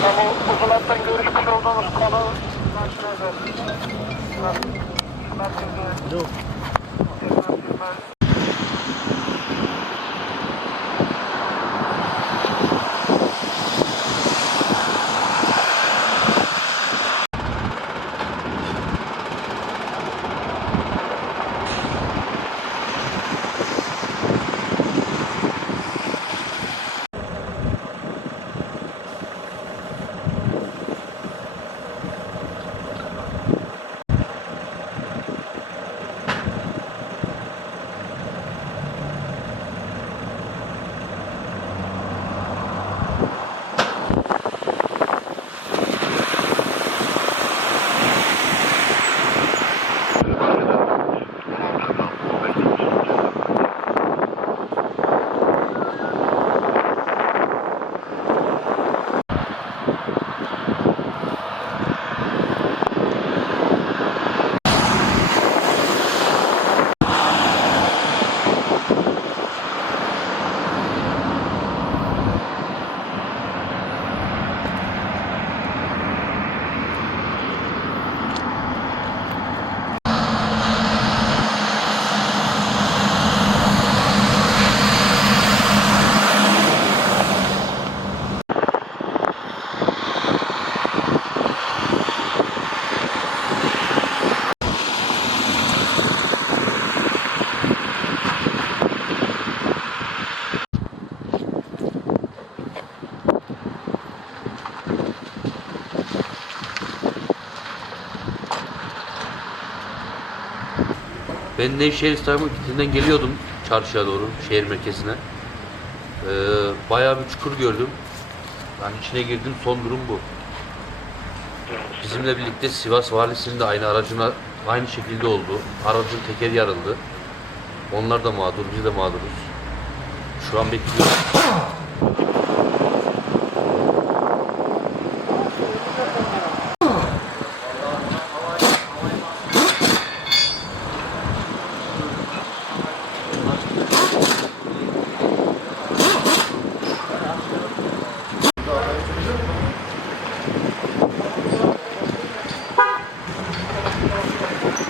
Bravo, Ben Nevşehir İstanbul gittiğinden geliyordum çarşıya doğru, şehir merkezine. Ee, bayağı bir çukur gördüm. Yani içine girdim, son durum bu. Bizimle birlikte Sivas valisinin de aynı aracına aynı şekilde oldu. Aracın tekeri yarıldı. Onlar da mağdur, biz de mağduruz. Şu an bekliyoruz.